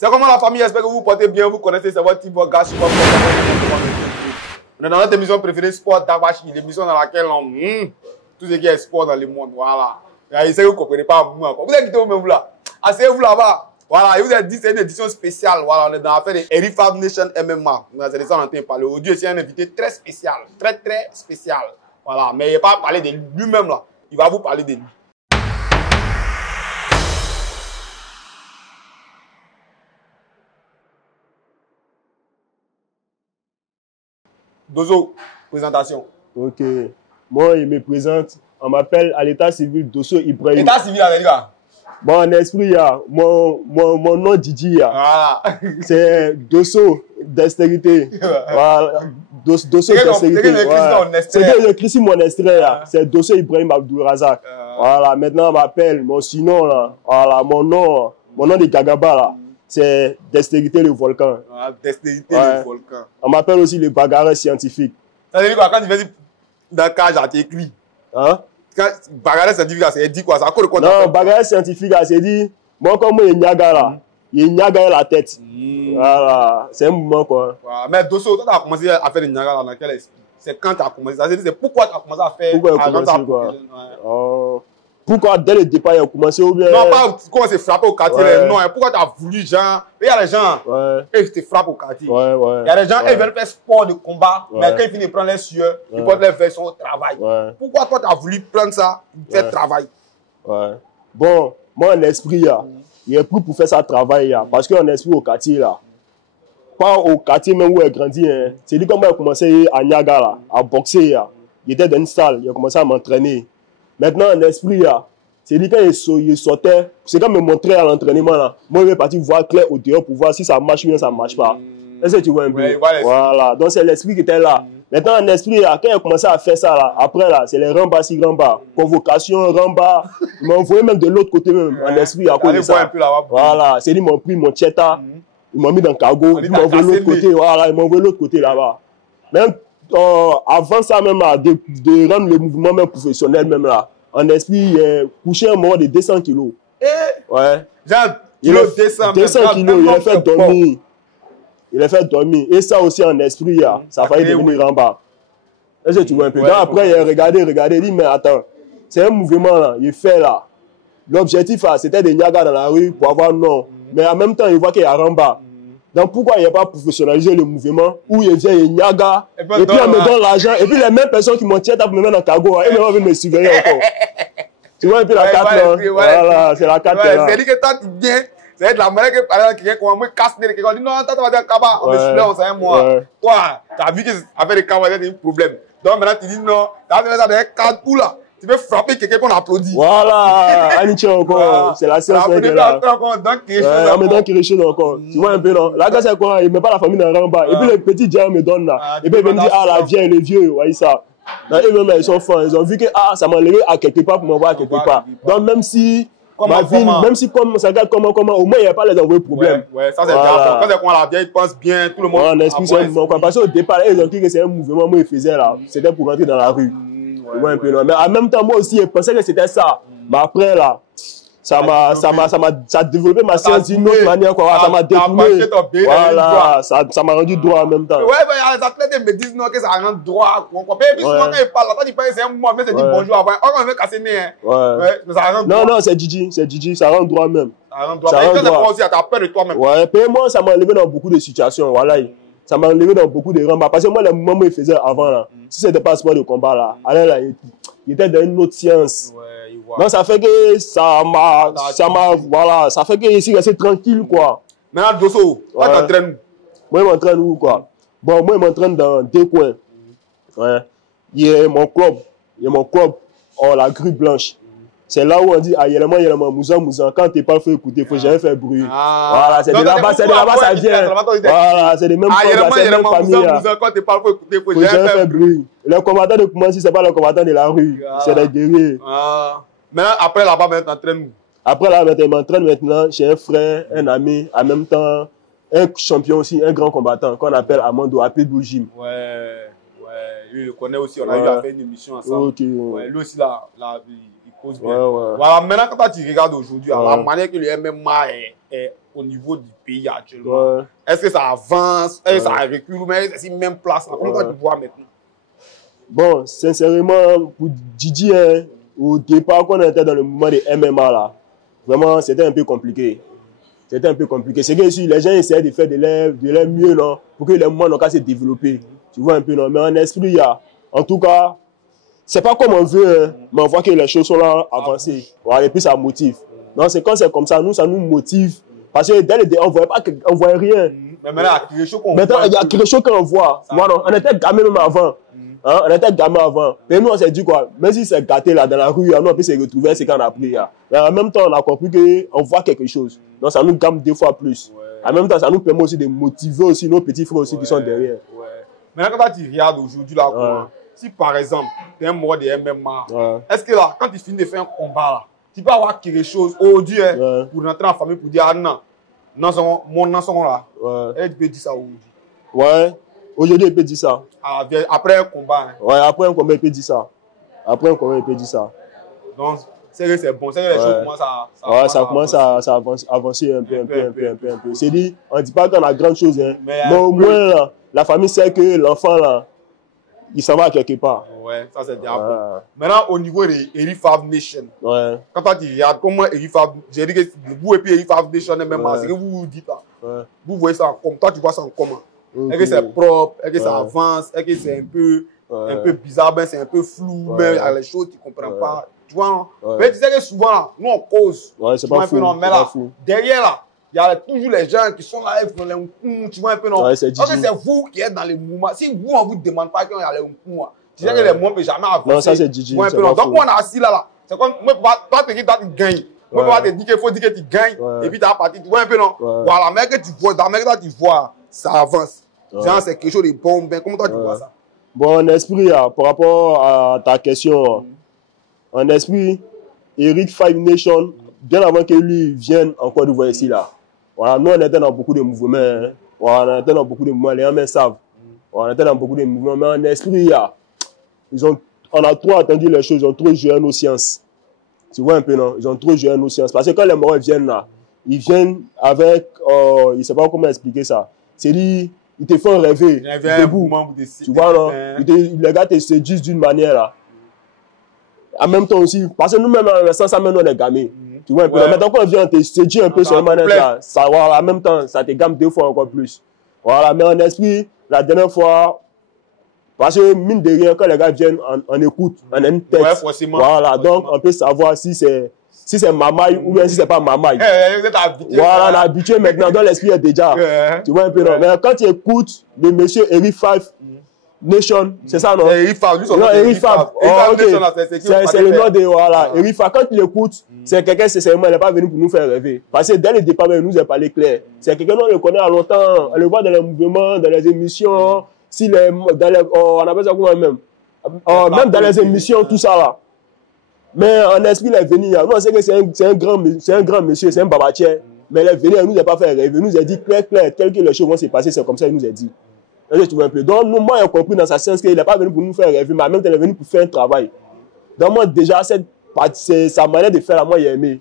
C'est comment la famille, j'espère que vous vous portez bien, vous connaissez, c'est votre type, votre gars, super. On est dans notre émission préférée, Sport Dabachi, l'émission dans laquelle on... tout ce qui est sport dans le monde, voilà. Et c'est que vous ne comprenez pas, vous êtes quitté vous-même là. Asseyez-vous là-bas. Voilà, et vous avez dit c'est une édition spéciale. Voilà, on est dans l'affaire de Eric Fab Nation MMA. C'est de ça qu'on entend parler. Aujourd'hui, c'est un invité très spécial, très spécial. Voilà, mais il ne va pas parler de lui-même là. Il va vous parler de lui. Dosso, présentation. Ok. Moi, il me présente. On m'appelle à l'état civil Dosso Ibrahim. État civil avec quoi? Bon, en esprit, mon nom Didi, c'est Dosso d'Estérité. Voilà. Dosso d'Estérité. C'est que j'écris mon extrait, c'est Dosso Ibrahim Abdourazak. Voilà, maintenant on m'appelle, mon sinon, là, voilà, mon nom de Gagaba, là, c'est Dextérité le volcan. Dextérité le volcan. On m'appelle aussi le bagarreur scientifique. Ça veut dire quoi quand tu fais dans le cas, j'ai écrit? Hein? Bagarreur scientifique, c'est dit quoi? Ça quoi? Non, bagarreur scientifique, c'est dit, moi comme moi, il y a là. Il y a la tête. Voilà, c'est un mouvement quoi. Mais Dosso, toi, tu as commencé à faire des Niaga dans quel esprit? C'est quand tu as commencé? C'est pourquoi tu as commencé à faire? Pourquoi tu as commencé quoi? Pourquoi dès le départ, il a commencé ou bien... Non, pas comment c'est frappé au quartier. Non, pourquoi tu as voulu, genre... Il y a des gens, ils te frappent au quartier. Il y a des gens, ils veulent faire sport de combat, mais quand ils finissent de prendre les sueurs, ils portent les versions au travail. Pourquoi toi, tu as voulu prendre ça, faire travail? Bon, moi, en esprit, il est plus pour faire ça travail, parce qu'en esprit, au quartier, là, pas au quartier même où il a grandi, c'est lui quand il a commencé à Niaga, là, à boxer, il était dans une salle, il a commencé à m'entraîner. Maintenant, en esprit, c'est lui quand il sortait, c'est quand il me montrait à l'entraînement, là. Moi, il est parti voir clair au dehors pour voir si ça marche ou bien ça ne marche pas. Est-ce que tu vois un peu? Voilà, donc c'est l'esprit qui était là. Maintenant, en esprit, quand il a commencé à faire ça, là, après, là, c'est les rambas, si rambas. Convocation, rambas. Ils m'ont envoyé même de l'autre côté, même, en esprit, à cause de ça. Voilà, c'est lui, ils m'ont pris mon tcheta, ils m'ont mis dans le cargo, ils m'ont envoyé de l'autre côté, voilà, ils m'ont envoyé de l'autre côté, là-bas. Même, avant ça, même, là, de rendre le mouvement même professionnel, même, là, en esprit, il est couché un moment de 200 kilos. Ouais. Genre, 200 kilos, il a fait dormir. Il a fait dormir. Et ça aussi en esprit, ça a failli devenir ramba. Est-ce que tu vois un peu? Donc après, il a regardé, il dit, mais attends, c'est un mouvement là, il fait là. L'objectif, c'était de Niaga dans la rue pour avoir non. Mais en même temps, il voit qu'il y a ramba. Donc pourquoi il n'a pas professionnalisé le mouvement où il vient, il Niaga, et puis on me donne l'argent, et puis les mêmes personnes qui m'ont tiré pour me mettre dans le cargo, ils vont venir me surveiller encore. Tu vois un peu la carte là? Voilà, c'est la carte là. C'est-à-dire que toi, tu viens. C'est de la manière que par exemple, quelqu'un me casse les quelqu'un dit non, toi, tu vas dire Kaba, on me soulève, on sait moi. Toi, tu as vu que avec les Kaba, il y a un problème. Donc maintenant, tu dis non, tu as fait ça dans un cadre où là, tu veux frapper quelqu'un qu'on applaudit. Voilà, Anitia encore, c'est la séance là. On me donne quelque chose encore. Tu vois un peu non? Là, c'est quoi? Il ne met pas la famille dans le rang bas. Et puis le petit Dieu me donne là. Et puis il me dit, ah, la vieille, le vieux, voyez ça. Eux-mêmes, ils sont forts. Ils ont vu que ça m'a enlevé à quelque part pour m'envoyer à quelque part. Donc même si. Ma ville, même si comme ça regarde comment, au moins il n'y a pas les envoyés problème. Ouais, ça c'est bien. Quand c'est quoi la vieille, pense bien, tout le monde. On explique ça, parce qu'au départ, ils ont dit que c'est un mouvement, moi, ils faisaient là. C'était pour rentrer dans la rue. Ouais, un peu, non. Mais en même temps, moi aussi, je pensais que c'était ça. Mais après, là, ça a développé ma science d'une autre manière, quoi. Ça m'a détourné. Voilà, ça m'a rendu droit en même temps. Ouais, mais les athlètes me disent non, que ça rend droit. Et puis souvent, quand ils parlent, quand ils parlent, c'est un mois, mais c'est dit bonjour avant. On veut casser le nez. Ouais, mais ça rend droit. Non, c'est Didi, ça rend droit même. Ça rend droit. Et quand ça prend aussi, tu as peur de toi-même. Ouais, puis moi, ça m'a enlevé dans beaucoup de situations, voilà. Ça m'a enlevé dans beaucoup de rambas. Parce que moi, les mouvements que je faisais avant, là, si c'était pas sport de combat, là, là, il était dans une autre science. Donc ça fait que voilà, ça fait que ici rester tranquille quoi. Maintenant Dosso, toi t'entraînes où? Moi je m'entraîne où quoi? Bon, moi je m'entraîne dans deux coins. Ouais. Il y a mon club, la grue blanche. C'est là où on dit Ayelema, Mouza. Quand t'es pas fait écouter, faut jamais faire bruit. Voilà, c'est de là-bas, ça vient. Voilà, c'est les mêmes familles. Quand t'es pas fait écouter, faut jamais faire bruit. Le combattant de Koumansi, c'est pas le combattant de la rue, c'est les guerriers. Maintenant, après là-bas, tu t'entraînes où? Après là, je m'entraîne maintenant, j'ai un frère, un ami, en même temps, un champion aussi, un grand combattant qu'on appelle Amando Apedou Jim. Ouais, lui, il le connaît aussi, on a eu à faire une émission ensemble. Ouais, lui aussi, là, il pose bien. Voilà, maintenant, quand tu regardes aujourd'hui, la manière que le MMA est, est au niveau du pays actuellement? Est-ce que ça avance? Est-ce que ça recule? Mais c'est même place. Comment tu vois maintenant? Bon, sincèrement, pour Didi, hein, au départ, quand on était dans le mouvement de MMA, là, vraiment, c'était un peu compliqué. C'était un peu compliqué. C'est que les gens essaient de faire de leur mieux, non, pour que le mouvement n'ait se développer. Tu vois un peu, non? Mais en esprit, il y a, en tout cas, c'est pas comme on veut, hein, mais on voit que les choses sont là avancées. Voilà, et puis ça motive. Non, c'est quand c'est comme ça, ça nous motive. Parce que dès le début, on voyait rien. Mais maintenant, il y a quelque chose qu'on voit. Maintenant, il y a quelque chose qu'on voit. Voilà, on était gamins même avant. Hein, on était gamins avant. Mais nous, on s'est dit quoi? Même si c'est gâté là dans la rue, nous, on peut se retrouver, c'est qu'on a pris. Mais en même temps, on a compris qu'on voit quelque chose. Donc, ça nous gamme 2 fois plus. En même temps, ça nous permet aussi de motiver aussi nos petits frères aussi qui sont derrière. Maintenant, quand tu regardes aujourd'hui, là, si par exemple, tu es un mort de MMA, est-ce que là, quand tu finis de faire un combat, là, tu peux avoir quelque chose aujourd'hui pour rentrer en famille pour dire, ah non, mon enfant là, et tu peux dire ça aujourd'hui? Ouais, aujourd'hui, il peut dire ça. Après un combat. Hein. Ouais, après un combat, il peut dire ça. Après un combat, il peut dire ça. Donc, c'est que c'est bon, c'est que les choses commencent à... ça commence à avancer un peu. C'est dit, on ne dit pas qu'on a grande chose, hein. Mais au moins, là, la famille sait que l'enfant, là, il s'en va quelque part. Ouais, ça c'est déjà bon. Maintenant, au niveau de Eri Fab Nation, quand toi tu regardes comment Eri Fab, j'ai dit que vous et puis Eri Fab Nation, même c'est que vous vous dites là. Vous voyez ça en comment? Toi, tu vois ça en comment? Est-ce que c'est propre? Est-ce que ça avance? Est-ce que c'est un peu bizarre? Ben, c'est un peu flou, mais il y a les choses que tu ne comprends pas. Tu vois, mais tu sais que souvent, là, nous on cause. C'est pas fou. Mais là, derrière là, il y a toujours les gens qui sont là, ils font les coups, tu vois un peu, non? C'est vous qui êtes dans les mouvements. Si vous, on ne vous demande pas qu'il y a les coups, tu sais que les mouvements ne peuvent jamais avancer. Non, ça c'est Gigi. Donc, on est assis là. C'est comme, moi, toi, tu gagnes. Moi, tu dis qu'il faut dire que tu gagnes. Et puis, tu as parti, tu vois un peu, non? Voilà, mais que tu vois, dans le tu vois, ça avance. Genre, c'est quelque chose de bon. Ben, comment toi, tu vois ça? Bon, en esprit, par rapport à ta question, en esprit, Eric Five Nation, bien avant que lui vienne en Côte d'Ivoire ici, là. Voilà, nous, on était dans beaucoup de mouvements. Hein. Voilà, on était dans beaucoup de mouvements. Les gens savent. Voilà, on était dans beaucoup de mouvements. Mais en esprit, on a trop attendu les choses. Ils ont trop joué à nos sciences. Tu vois un peu, non? Ils ont trop joué à nos sciences. Parce que quand les Marocains viennent là, ils viennent avec... je ne sais pas comment expliquer ça. C'est-à-dire, ils te font rêver. Debout. Tu vois, non? Les gars te séduisent d'une manière là. En même temps aussi, parce que nous-mêmes, en restant ça, maintenant, on est gamés. Tu vois un peu. Maintenant, quand on vient, on te séduit un peu sur le manette, ça, voilà, en même temps, ça te gamme 2 fois encore plus. Voilà, mais en esprit, la dernière fois, parce que mine de rien, quand les gars viennent, on écoute, on a une tête. Ouais, forcément. Voilà, donc on peut savoir si c'est Mamaï ou bien si c'est pas Mamaï. Vous êtes habitué. Voilà, on est habitué maintenant, donc l'esprit est déjà. Tu vois un peu, non? Mais quand tu écoutes le monsieur Eric Five Nation, c'est ça, non? Eric Fab, non, Eric Fab. C'est le nom de, voilà. Eric Fab, quand tu l'écoutes, c'est quelqu'un, sincèrement, il n'est pas venu pour nous faire rêver. Parce que dès le départ, il nous a parlé clair. C'est quelqu'un qu'on le connaît à longtemps. On le voit dans les mouvements, dans les émissions, on appelle ça comment même? Même dans les émissions, tout ça là. Mais en esprit, il est venu. Nous, on sait que c'est un grand monsieur, c'est un babatier. Mais il est venu, il nous a pas fait rêver. Il nous a dit clair, tel que les choses vont se passer, c'est comme ça, il nous a dit. Tu vois un peu. Donc, nous, moi, j'ai compris dans sa science qu'il n'est pas venu pour nous faire rêver, mais en même temps, il est venu pour faire un travail. Donc, moi, déjà, c'est sa manière de faire, là, moi, j'ai aimé.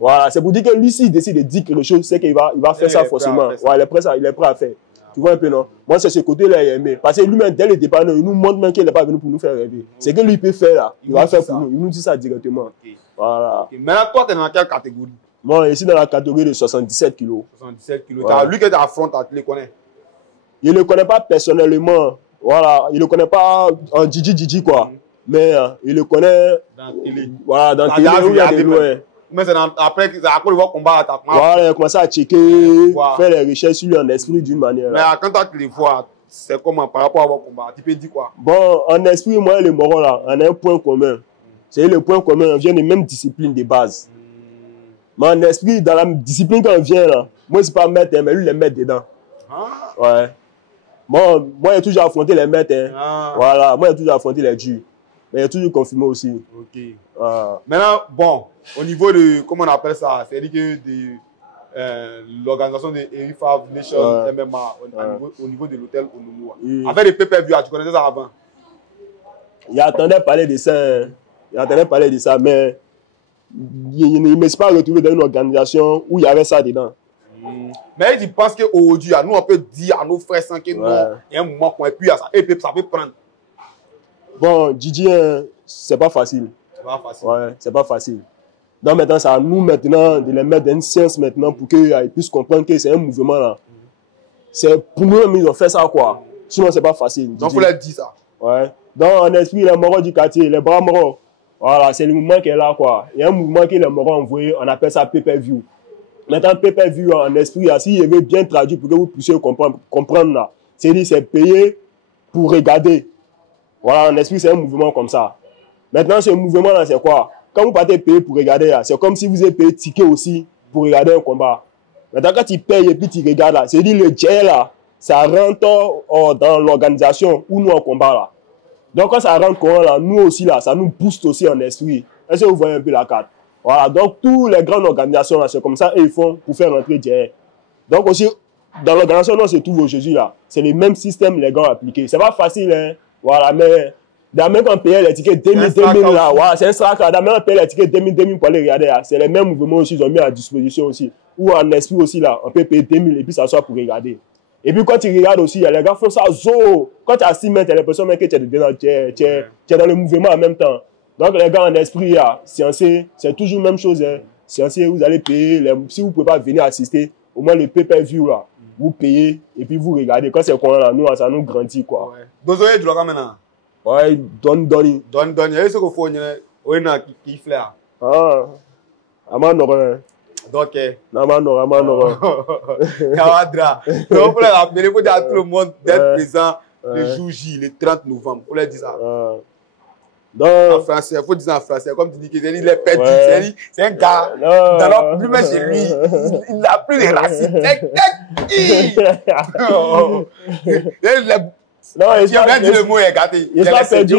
Voilà, c'est pour dire que lui, s'il décide de dire quelque chose, c'est qu'il va faire ça forcément. Ouais, il est prêt à faire. Tu vois un peu, non? Moi, c'est ce côté-là, j'ai aimé. Parce que lui-même, dès le départ, il nous montre même qu'il n'est pas venu pour nous faire rêver. C'est que lui, il peut faire, là. Il va faire pour nous. Il nous dit ça directement. Voilà. Maintenant, toi, tu es dans quelle catégorie? Moi, ici, dans la catégorie de 77 kilos. 77 kilos. Lui que tu affrontes, tu le connais? Il ne le connaît pas personnellement. Voilà, il ne le connaît pas en Didi quoi. Mais il le connaît dans télé. Voilà, dans télé où il y a des lois. Mais c'est après qu'il va combattre. Voilà, il a commencé à checker, faire les recherches sur lui en esprit d'une manière. Mais quand tu les vois, c'est comment par rapport à vos combats? Tu peux dire quoi? Bon, en esprit, moi et les Morons là, on a un point commun. C'est le point commun, on vient des mêmes disciplines de base. Mais en esprit, dans la discipline quand on vient là, moi c'est pas maître, mais lui il est maître dedans. Ouais. Bon, moi, j'ai toujours affronté les maîtres. Hein. Voilà, moi, j'ai toujours affronté les durs. Mais j'ai toujours confirmé aussi. Ok. Maintenant, bon, au niveau de, comment on appelle ça, c'est-à-dire que l'organisation de Eric Fab Nation MMA, au niveau de l'hôtel Onomoa. Avec les PPV, tu connaissais ça avant? Il attendait parler de ça. Mais il ne me s'est pas retrouvé dans une organisation où il y avait ça dedans. Mais tu penses qu'aujourd'hui, nous, on peut dire à nos frères sans que non, il y a un moment qu'on est plus à ça. Et puis, ça peut prendre. Bon, Didi, c'est pas facile. C'est pas facile. Ouais, c'est pas facile. Donc maintenant, c'est à nous maintenant de les mettre dans une science maintenant pour qu'ils puissent comprendre que c'est un mouvement là. C'est pour nous, ils ont fait ça quoi. Sinon, c'est pas facile. Donc, il faut leur dire ça. Ouais. Donc, en esprit, les moraux du quartier, les bras moraux, voilà, c'est le mouvement qui est là quoi. Il y a un mouvement que les moraux ont envoyé, on appelle ça pay-per-view. Maintenant, pay-per-view en esprit, si il veut bien traduire pour que vous puissiez comprendre là, c'est payer pour regarder. Voilà, en esprit, c'est un mouvement comme ça. Maintenant, ce mouvement-là, c'est quoi? Quand vous partez payer pour regarder, c'est comme si vous avez payé ticket aussi pour regarder un combat. Maintenant, quand tu payes et puis tu regardes là, c'est-à-dire le jet là, ça rentre dans l'organisation où nous on combat là. Donc, quand ça rentre là, nous aussi là, ça nous booste aussi en esprit. Est-ce que vous voyez un peu la carte? Voilà, donc toutes les grandes organisations là, c'est comme ça et ils font pour faire rentrer jet. Donc aussi, dans l'organisation dont on se trouve aujourd'hui là, c'est le même système les gars appliqués. C'est pas facile, hein. Voilà, mais même quand on payait les tickets 2000 là, voilà, c'est un strac là. Même quand on payait les tickets 2000 pour aller regarder là, c'est les mêmes mouvements aussi, ils ont mis à disposition aussi. Ou en esprit aussi là, on peut payer 2000 et puis s'asseoir pour regarder. Et puis quand tu regardes aussi, les gars font ça zo. Quand tu as 6 mètres, tu as l'impression que tu es dans le mouvement en même temps. Donc les gars en esprit, c'est toujours la même chose. Hein. Censé, vous allez payer, si vous ne pouvez pas venir assister, au moins le pay-per-view là, vous payez et puis vous regardez. Quand c'est qu'on là, nous, ça nous grandit quoi. Dozoye, tu l'as maintenant. Ouais, donne. Il y a ce qu'il faut, il y a qui flaire. Ah, aman Donc, aman Kawadra. Donc, pour rappeler, il faut dire à tout le monde d'être présent le jour J, le 30 novembre. Pour leur dire ça. En français, il faut dire en français. Comme tu dis qu'il est perdu, c'est un gars. Dans plus même chez lui, il n'a plus de racines. Non, il a dit le mot est gâté. Il est perdu.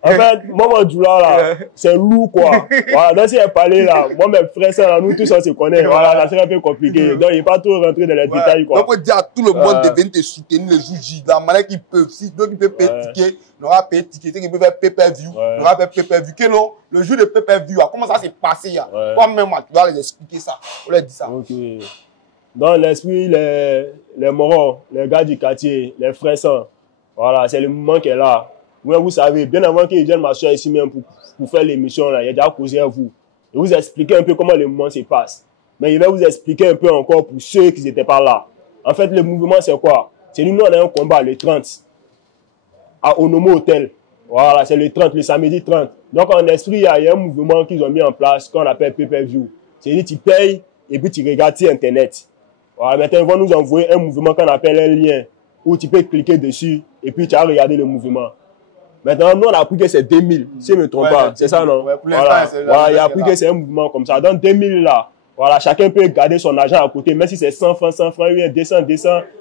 En fait, moi, là, c'est lourd, quoi. Voilà, donc, si elle parlait là, moi, mes frères, ça, nous tous, on se connaît. Voilà, ça serait un peu compliqué. Donc, il n'est pas trop rentré dans les détails, quoi. Donc, on peut dire à tout le monde de venir te soutenir le jour J. De la manière qu'ils peuvent. Si donc, ils peuvent payer ticket, ils n'auront pas payé ticket. Ils peuvent faire pay-per-view. Ils n'auront pas fait pay-per-view. Que non, le jour de pay-per-view, comment ça s'est passé, là? Toi-même, tu vas les expliquer ça. On leur dit ça. Ok. Dans l'esprit, les moraux, les gars du quartier, les frères sans, voilà, c'est le moment qui est là. Vous savez, bien avant qu'ils viennent m'asseoir ici même pour faire l'émission, là, il a déjà causé à vous. Et vous expliquer un peu comment le moment se passe. Mais il va vous expliquer un peu encore pour ceux qui n'étaient pas là. En fait, le mouvement, c'est quoi? C'est nous, on a un combat le 30 à Onomo Hotel. Voilà, c'est le 30, le samedi 30. Donc, en esprit, il y a un mouvement qu'ils ont mis en place qu'on appelle pay-per-view. C'est-à-dire, tu payes et puis tu regardes sur Internet. Voilà, maintenant, ils vont nous envoyer un mouvement qu'on appelle un lien où tu peux cliquer dessus et puis tu as regardé le mouvement. Maintenant, nous, on a appris que c'est 2000, si je ne me trompe pas. C'est ça, non? Voilà, il a appris que c'est un mouvement comme ça. Dans 2000, là, voilà, chacun peut garder son argent à côté, même si c'est 100 francs, 200,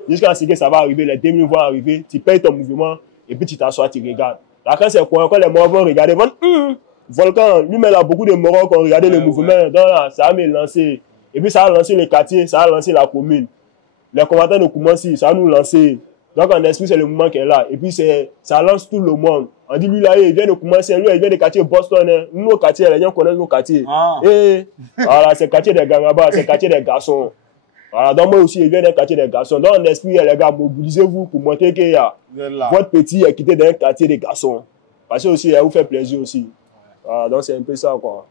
jusqu'à ce que ça va arriver, les 2000 vont arriver, tu payes ton mouvement, et puis tu t'assois, tu regardes. Là, quand c'est quoi, quand les morts vont regarder, ils vont, Volcan, lui-même, il y a beaucoup de morts qui ont regardé le mouvement, donc là, ça a me lancé. Et puis, ça a lancé le quartier, ça a lancé la commune. Les combattants de Koumansi, ça a nous lancé. Donc, en esprit, c'est le mouvement qui est là. Et puis, ça lance tout le monde. On dit, lui, là, il vient de commencer, lui, il vient des quartiers Boston. Hein. Nous, nos quartiers, les gens connaissent nos quartiers. Et voilà, c'est le quartier des Gangaba, c'est le quartier des garçons. Voilà, donc moi aussi, il vient d'un quartier des garçons. Donc, en esprit, les gars, mobilisez-vous pour montrer que votre petit est quitté d'un quartier des garçons. Parce que aussi, il vous fait plaisir aussi. Voilà, donc c'est un peu ça, quoi.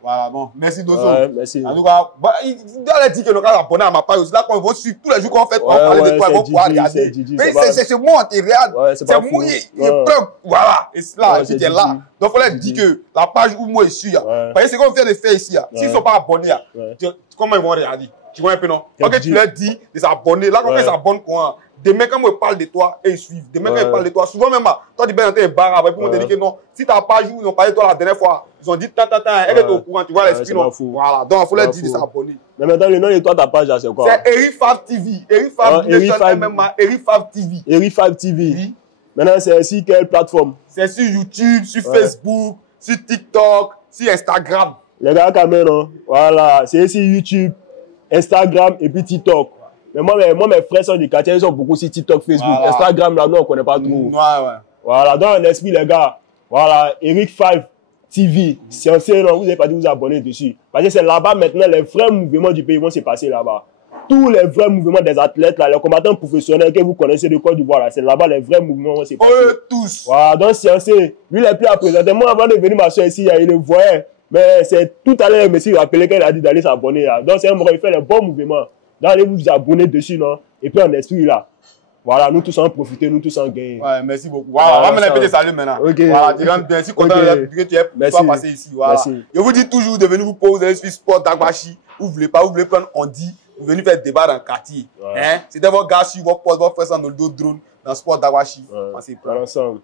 Voilà, bon, merci Dosso. Ouais, merci. En tout cas, il doit dire que le gars abonné à ma page aussi. Là, quand on va suivre tous les jours qu'on fait, on va parler de toi, on va pouvoir regarder. Mais c'est moi, tu regardes. C'est moi, il prend, voilà. Et là, tu es là. Donc, il faut leur dire que la page où moi je suis, parce que c'est qu'on vient de faire ici, s'ils ne sont pas abonnés, comment ils vont regarder? Tu vois un peu, non? Ok, tu leur dis de s'abonner. Là, quand ils s'abonnent, quoi? Demain, quand moi je parle de toi, et ils suivent. Demain, quand ils parlent de toi, souvent même, toi, tu vas dans tes barres, puis on te dit que non. Si tu n'as pas joué, ils ont parlé de toi la dernière fois, ils ont dit, elle est au courant, tu vois l'esprit, non? Voilà, donc il faut leur dire de s'abonner. Mais maintenant, le nom de toi, ta page, c'est quoi? C'est Eri5 TV. Eri5 TV. Eri5 TV. Maintenant, c'est sur quelle plateforme? C'est sur YouTube, sur Facebook, sur TikTok, sur Instagram. Les gars, quand même, non? Voilà, c'est sur YouTube, Instagram et puis TikTok. Mais moi, mes frères sont du quartier, ils sont beaucoup sur TikTok, Facebook. Voilà. Instagram, là, nous, on ne connaît pas trop. Voilà, dans un esprit, les gars, voilà, Eri5 TV, censé, non, vous n'avez pas dû vous abonner dessus. Parce que c'est là-bas, maintenant, les vrais mouvements du pays vont se passer là-bas. tous les vrais mouvements des athlètes, là, les combattants professionnels que vous connaissez de Côte d'Ivoire, c'est là-bas les vrais mouvements. Eux tous. Voilà, donc c'est lui, il est plus à présenter. Moi, avant de venir m'asseoir ici, il le voyait. Mais c'est tout à l'heure, monsieur, il a appelé qu'il a dit d'aller s'abonner. Donc, c'est un moment, il fait les bons mouvements. Donc, allez vous abonner dessus, non? Et puis, en esprit, là. Voilà, nous tous en profiter, nous tous en gagner. Ouais, merci beaucoup. Voilà, on va mettre un peu de salut maintenant. Ok. Voilà, tu rentres bien. Si content que tu es pas passé ici. Voilà. Merci. Je vous dis toujours de venir vous poser sur sport d'Agbashi. Vous voulez pas, vous voulez prendre, on dit, vous venez faire débat dans le quartier. Ouais. Hein? C'était vos gars sur vos postes, vos frères dans le dos drone, dans le sport d'Agbashi. Ouais. Ensemble.